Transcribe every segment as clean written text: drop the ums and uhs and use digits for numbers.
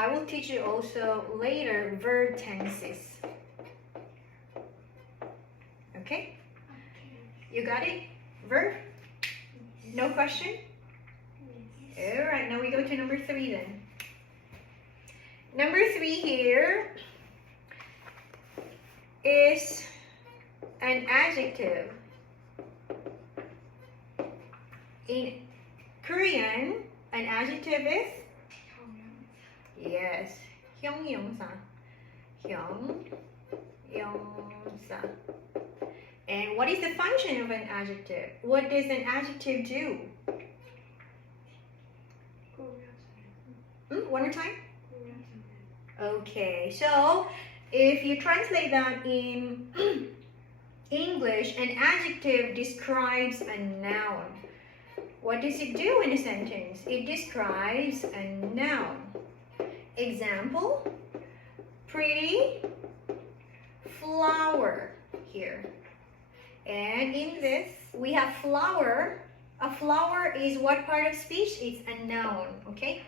I will teach you also later verb tenses. Okay? You got it? Verb? No question? Alright, now we go to number 3 then. Number 3 here is an adjective. In Korean, an adjective is? Yes, 형용사. 형용사. And what is the function of an adjective? What does an adjective do? One more time? Okay, so if you translate that in English, an adjective describes a noun. What does it do in a sentence? It describes a noun. Example, pretty flower here. And in this, we have flower. A flower is what part of speech? It's a noun, okay?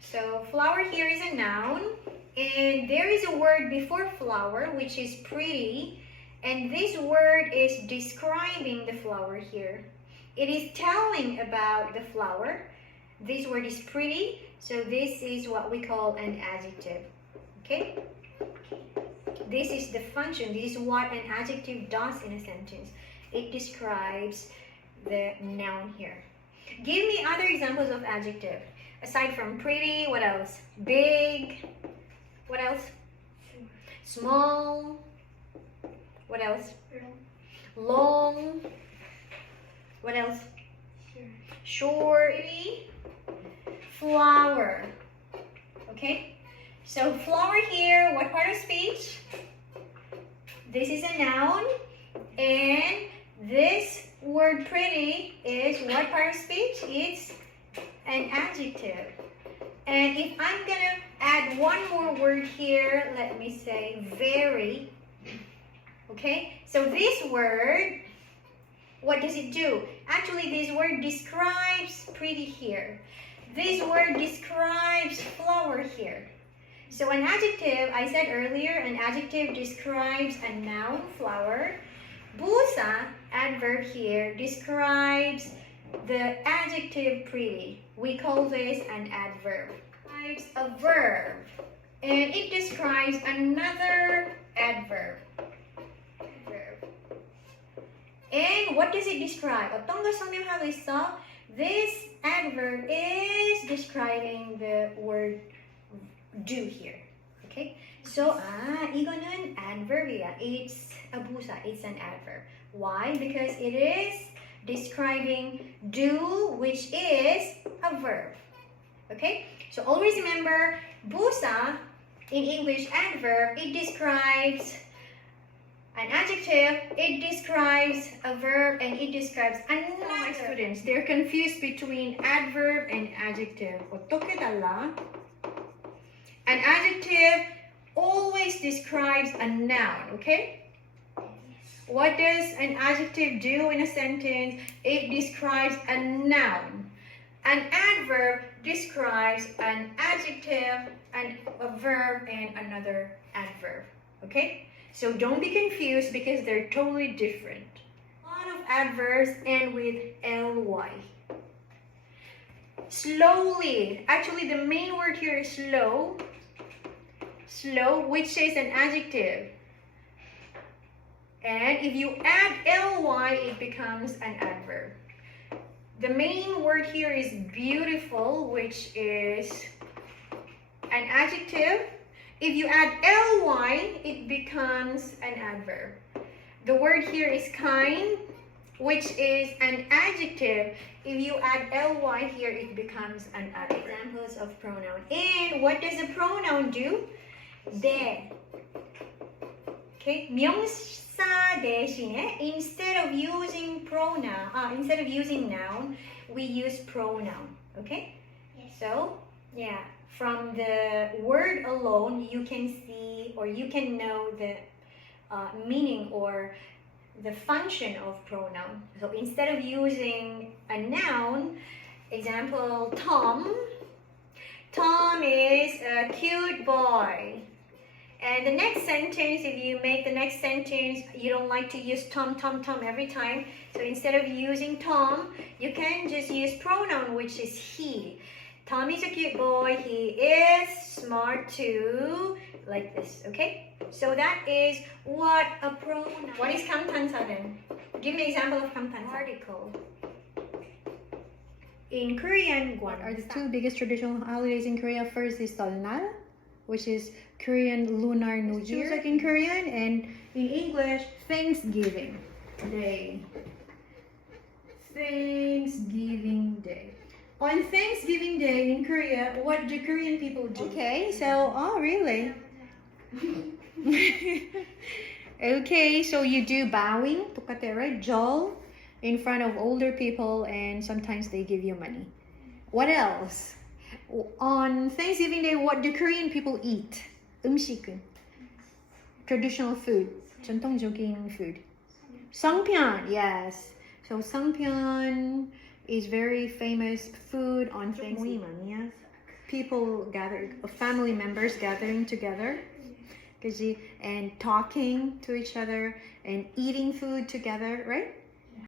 So flower here is a noun. And there is a word before flower, which is pretty. And this word is describing the flower here. It is telling about the flower. This word is pretty. So this is what we call an adjective, okay? This is the function. This is what an adjective does in a sentence. It describes the noun here. Give me other examples of adjective. Aside from pretty, what else? Big. What else? Small. What else? Long. What else? Short. Flower. Okay? So flower here, what part of speech? This is a noun. And this word pretty is what part of speech? It's an adjective. And if I'm going to add one more word here, let me say very. Okay? So this word, what does it do? Actually, this word describes pretty here. This word describes flower here. So an adjective, I said earlier, an adjective describes a noun, flower. Busa, adverb here, describes the adjective pretty. We call this an adverb. It's a verb. And it describes another adverb. And what does it describe? 어떤 걸 설명하고 있어? This adverb is describing the word do here. Okay? So, 이거는 adverb이야. It's a busa. It's an adverb. Why? Because it is describing do, which is a verb. Okay? So, always remember, busa, in English, adverb, it describes an adjective, it describes a verb, and it describes another. My students, they're confused between adverb and adjective. 어떻게 달라? An adjective always describes a noun, okay? What does an adjective do in a sentence? It describes a noun. An adverb describes an adjective, and a verb, and another adverb, okay? So don't be confused because they're totally different. A lot of adverbs end with ly. Slowly. Actually, the main word here is slow. Slow, which is an adjective. And if you add ly, it becomes an adverb. The main word here is beautiful, which is an adjective. If you add ly, it becomes an adverb. The word here is kind, which is an adjective. If you add ly here, it becomes an adverb. Examples of pronoun. And what does a pronoun do? 네. Okay, 명사 대신에 instead of using noun, we use pronoun. Okay? Yes. So, yeah. From the word alone, you can see or you can know the meaning or the function of pronoun. So instead of using a noun, example, Tom. Tom is a cute boy. And the next sentence, if you make the next sentence, you don't like to use Tom every time. So instead of using Tom, you can just use pronoun, which is he. Tom is a cute boy. He is smart too. Like this, okay? So that is what a pronoun. What is 감탄사 then? Give me an example of 감탄사. Article. In Korean, What are the two biggest traditional holidays in Korea? First is Seolnal, which is Korean Lunar New Year, like in Korean, and in English, Thanksgiving Day. Thanksgiving Day. On Thanksgiving Day in Korea, what do Korean people do? Okay, so, oh really? Okay, so you do bowing, 똑같아, right? 절, in front of older people, and sometimes they give you money. What else? On Thanksgiving Day, what do Korean people eat? 음식은 traditional food, 전통적인 food. Sangpyeon, yes. So Sangpyeon is very famous food on Thanksgiving. Yes. People gather, family members gathering together, and talking to each other and eating food together, right?